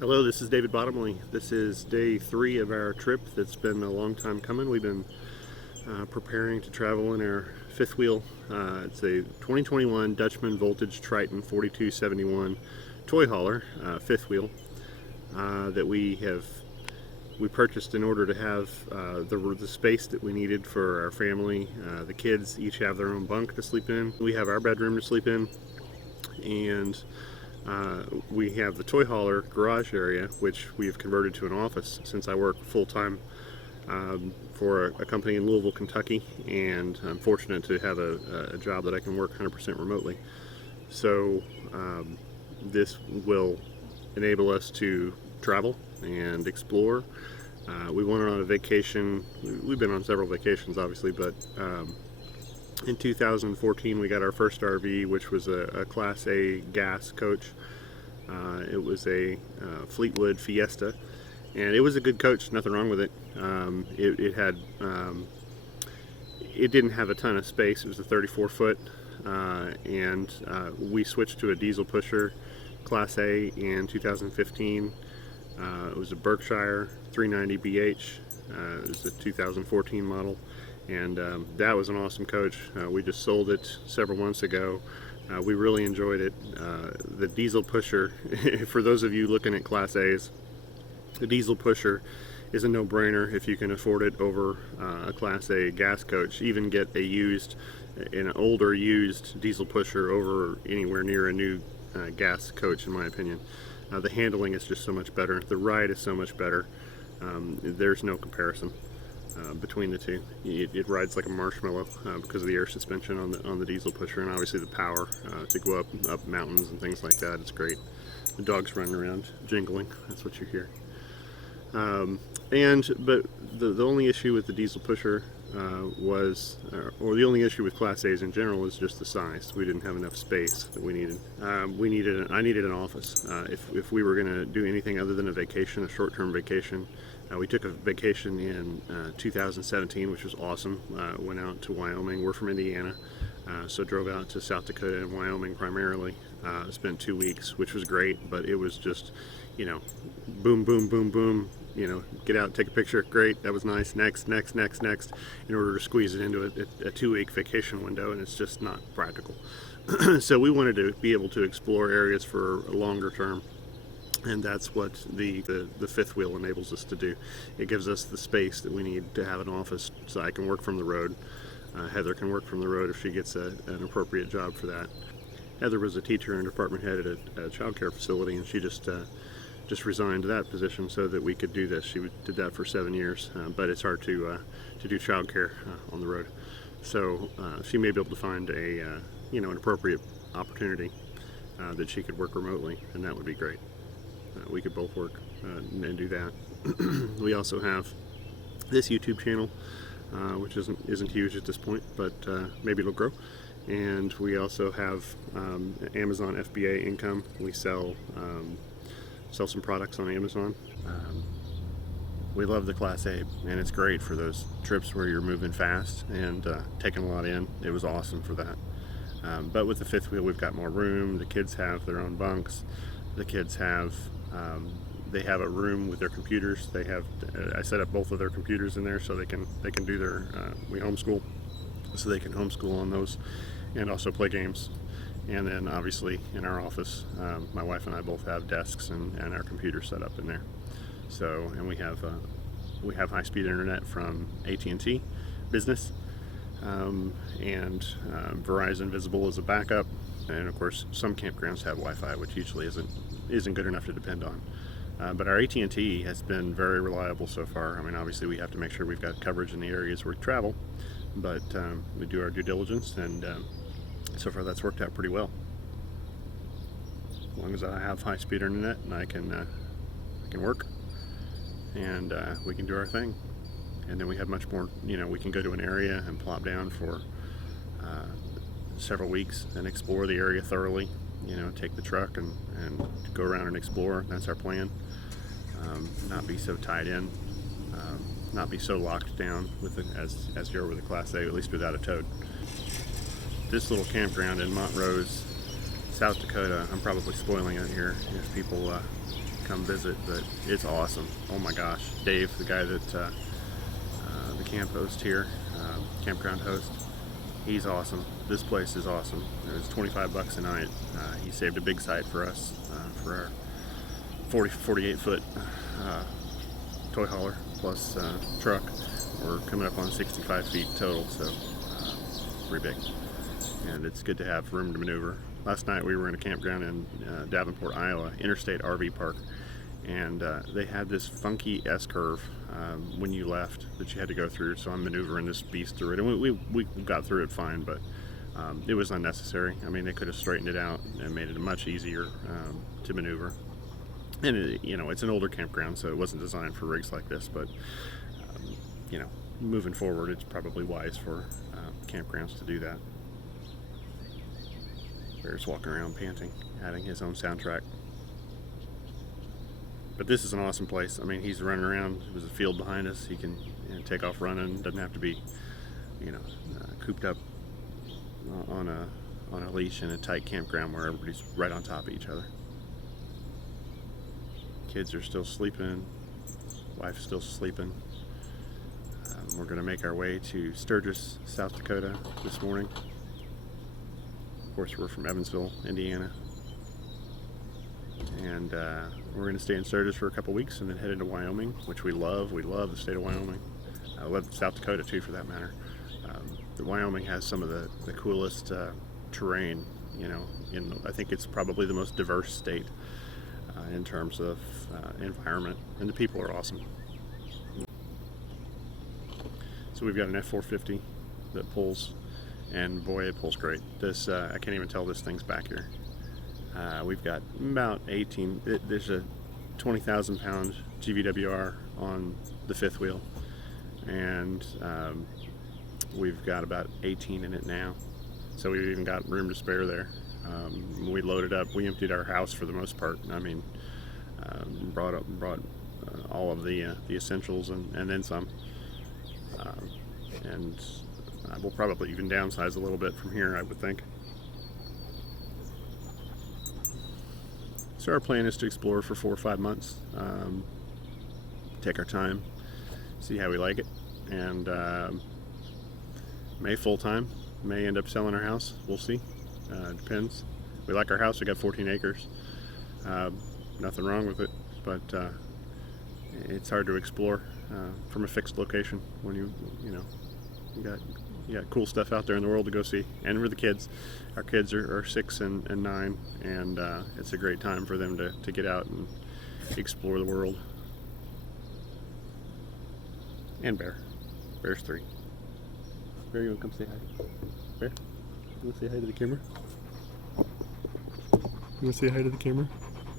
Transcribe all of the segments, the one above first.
Hello, this is David Bottomley. This is day 3 of our trip that's been a long time coming. We've been preparing to travel in our fifth wheel. It's a 2021 Dutchman Voltage Triton 4271 toy hauler, fifth wheel, that we purchased in order to have the space that we needed for our family. The kids each have their own bunk to sleep in. We have our bedroom to sleep in, and we have the toy hauler garage area, which we've converted to an office since I work full-time for a company in Louisville, Kentucky, and I'm fortunate to have a job that I can work 100% remotely. So this will enable us to travel and explore. We went on a vacation. We've been on several vacations, obviously, but in 2014 we got our first RV, which was a Class A gas coach. It was a Fleetwood Fiesta, and it was a good coach, nothing wrong with it. It didn't have a ton of space. It was a 34 foot, and we switched to a diesel pusher Class A in 2015. It was a Berkshire 390 BH. It was a 2014 model, and that was an awesome coach. We just sold it several months ago. We really enjoyed it. The diesel pusher, for those of you looking at Class A's, the diesel pusher is a no-brainer if you can afford it over a Class A gas coach. Even get an older used diesel pusher over anywhere near a new gas coach, in my opinion. The handling is just so much better. The ride is so much better. There's no comparison between the two. It rides like a marshmallow because of the air suspension on the diesel pusher, and obviously the power to go up mountains and things like that. It's great. The dog's running around jingling. That's what you hear. But the only issue with the diesel pusher or the only issue with Class A's in general is just the size. We didn't have enough space that we needed. I needed an office. If we were going to do anything other than a vacation, a short-term vacation, we took a vacation in 2017, which was awesome. Went out to Wyoming. We're from Indiana, so drove out to South Dakota and Wyoming primarily. Spent 2 weeks, which was great, but it was just, boom, boom, boom, boom. Get out, take a picture, great, that was nice, next, in order to squeeze it into a 2-week vacation window, and it's just not practical. So we wanted to be able to explore areas for a longer term, and that's what the fifth wheel enables us to do. It gives us the space that we need to have an office, so I can work from the road. Heather can work from the road if she gets an appropriate job for that. Heather was a teacher and department head at a child care facility, and she just resigned that position so that we could do this. She did that for 7 years, but it's hard to do child care on the road. So she may be able to find an appropriate opportunity that she could work remotely, and that would be great. We could both work and do that. We also have this YouTube channel, which isn't huge at this point, but maybe it'll grow. And we also have Amazon FBA income. We sell some products on Amazon. We love the Class A, and it's great for those trips where you're moving fast and taking a lot in. It was awesome for that. But with the fifth wheel, we've got more room. The kids have their own bunks. The kids have they have a room with their computers. I set up both of their computers in there so they can do their we homeschool, so they can homeschool on those and also play games. And then obviously in our office, my wife and I both have desks and our computers set up in there. So, and we have high-speed internet from AT&T Business, and Verizon Visible as a backup. And of course, some campgrounds have Wi-Fi, which usually isn't good enough to depend on. But our AT&T has been very reliable so far. I mean, obviously we have to make sure we've got coverage in the areas where we travel, but we do our due diligence, and so far that's worked out pretty well. As long as I have high-speed internet and I can work, and we can do our thing. And then we have much more, we can go to an area and plop down for several weeks and explore the area thoroughly. Take the truck and go around and explore. That's our plan. Not be so tied in, not be so locked down as you are with a Class A, at least without a toad. This little campground in Montrose, South Dakota, I'm probably spoiling it here if people come visit, but it's awesome. Oh my gosh, Dave, the guy that the camp host here, campground host, he's awesome. This place is awesome. It was $25 a night. He saved a big site for us for our 48 foot toy hauler plus truck. We're coming up on 65 feet total, so pretty big. And it's good to have room to maneuver. Last night we were in a campground in Davenport, Iowa, Interstate RV Park, and they had this funky S-curve when you left that you had to go through, so I'm maneuvering this beast through it, and we got through it fine, but it was unnecessary. I mean, they could have straightened it out and made it much easier to maneuver. And it's an older campground, so it wasn't designed for rigs like this, but moving forward, it's probably wise for campgrounds to do that. Bear's walking around panting, adding his own soundtrack. But this is an awesome place. I mean, he's running around. There's a field behind us. He can take off running. Doesn't have to be, cooped up on a leash in a tight campground where everybody's right on top of each other. Kids are still sleeping. Wife's still sleeping. We're going to make our way to Sturgis, South Dakota this morning. Of course, we're from Evansville, Indiana. And we're going to stay in Sturgis for a couple weeks and then head into Wyoming, which we love. We love the state of Wyoming. I love South Dakota too, for that matter. Wyoming has some of the coolest terrain, I think it's probably the most diverse state in terms of environment, and the people are awesome. So we've got an F450 that pulls, and boy, it pulls great. This I can't even tell this thing's back here. We've got about 18. There's a 20,000 pound GVWR on the fifth wheel, and we've got about 18 in it now. So we've even got room to spare there. We loaded up. We emptied our house for the most part. I mean, brought all of the essentials and then some. And we'll probably even downsize a little bit from here, I would think. So our plan is to explore for 4 or 5 months, take our time, see how we like it, and may full time, may end up selling our house. We'll see. Depends. We like our house. We got 14 acres. Nothing wrong with it, but it's hard to explore from a fixed location when you got cool stuff out there in the world to go see. And for the kids, our kids are 6 and 9, and it's a great time for them to get out and explore the world. And Bear's 3. Bear, you want to come say hi? Bear, you want to say hi to the camera? You want to say hi to the camera?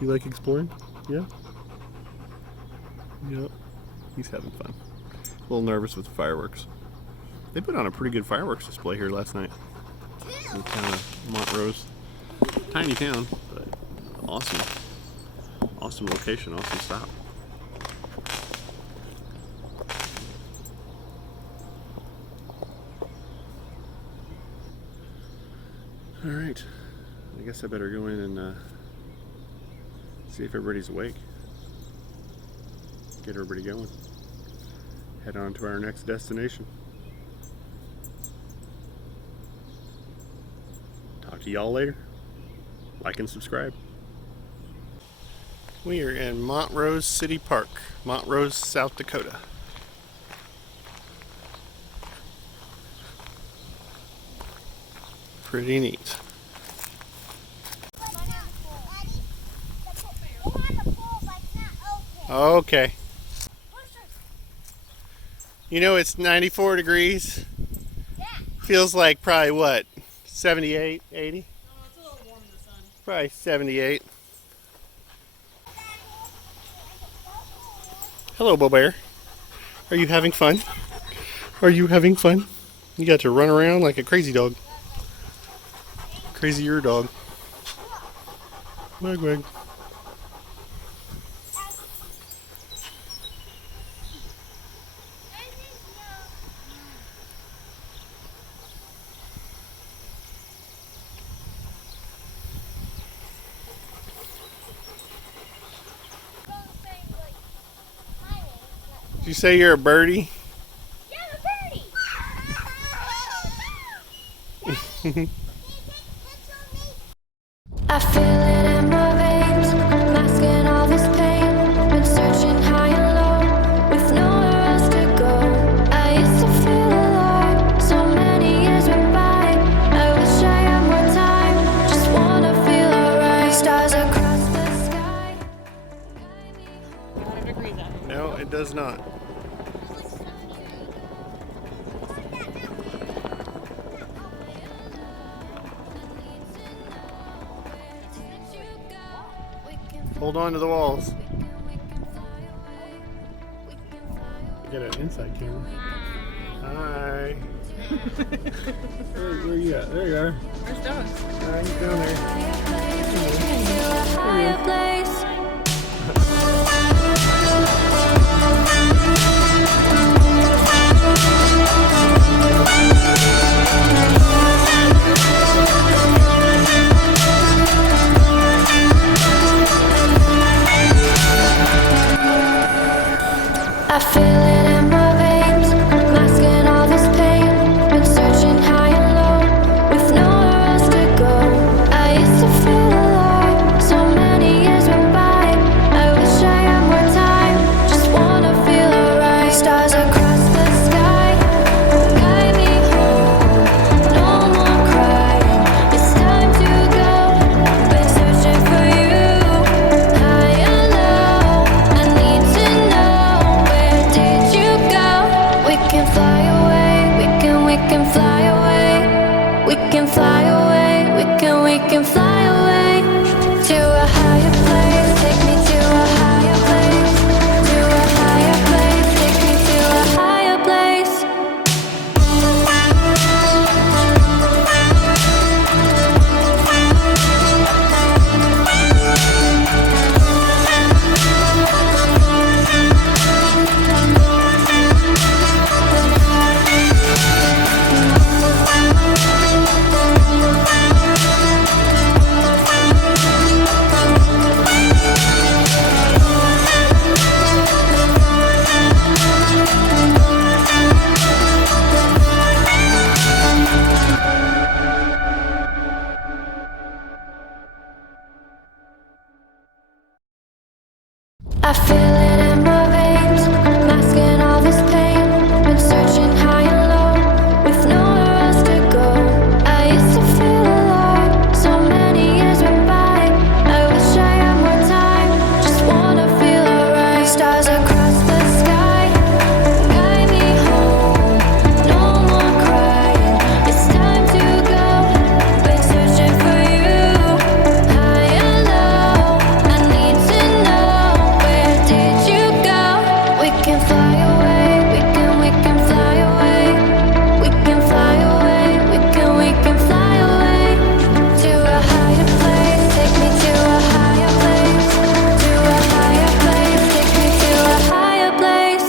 You like exploring? Yeah? Yep. He's having fun. A little nervous with the fireworks. They put on a pretty good fireworks display here last night in the town of Montrose. Tiny town, but awesome. Awesome location, awesome stop. Alright, I guess I better go in and see if everybody's awake. Get everybody going. Head on to our next destination. Talk to y'all later. Like and subscribe. We are in Montrose City Park, Montrose, South Dakota. Pretty neat. Okay. You know, it's 94 degrees. Yeah. Feels like probably what? 78, 80? No, it's a little warm in the sun. Probably 78. Hello, Bo Bear. Are you having fun? Are you having fun? You got to run around like a crazy dog. Crazier dog. Wag wag. you say you're a birdie? Yeah, the birdie. I feel it in my veins, masking all this pain. Been searching high and low, with nowhere else to go. I used to feel alive, so many years went by. I wish I had more time, just wanna feel alright. Stars across the sky. A lot of degrees out here. No, it does not. Hold on to the walls. Get an inside camera. Hi. Where you at? There you are. Where's Doug? He's down there. Higher place. I feel it in my veins, masking all this pain. Been searching high and low, with nowhere else to go. I used to feel alive, so many years went by. I wish I had more time, just wanna feel alright. Stars across the sky, guide me home. No more crying, it's time to go. Been searching for you, high and low. I need to know, where did you go? We can fly away, we can fly away. We can fly away, we can fly away. To a higher place, take me to a higher place. To a higher place, take me to a higher place. I feel it in my veins, masking all this pain. Been searching high and low, with nowhere else to go. I used to feel alive, so many years went by. I wish I had more time, just wanna feel alright. Stars across the sky, guide me home. No more crying, it's time to go. Been searching for you, high and low. I need to know, where did you go? We can fly away, we can fly away. We can fly away, we can fly away. To a higher place, take me to a higher place. To a higher place, take me to a higher place.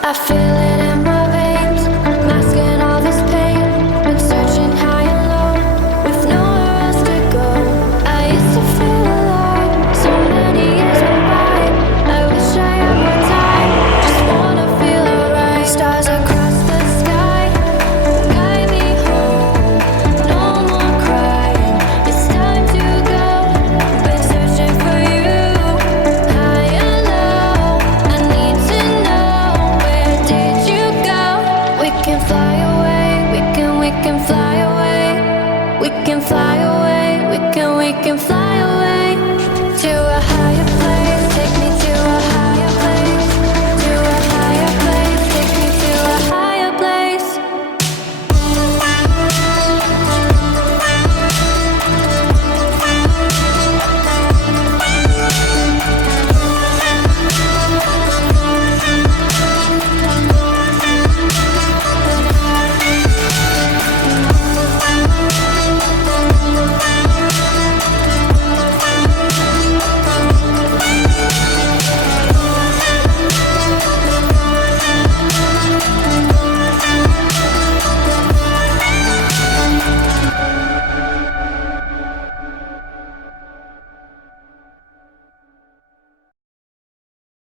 I feel it in my veins, masking all this pain. Been searching high and low, with nowhere else to go. I used to feel alive, so many years went by. I wish I had more time, just wanna feel alright. Stars across the sky, guide me home. No more crying, it's time to go. Been searching for you, high and low. I need to know, where did you go? We can fly away, we can fly away. We can fly away, we can fly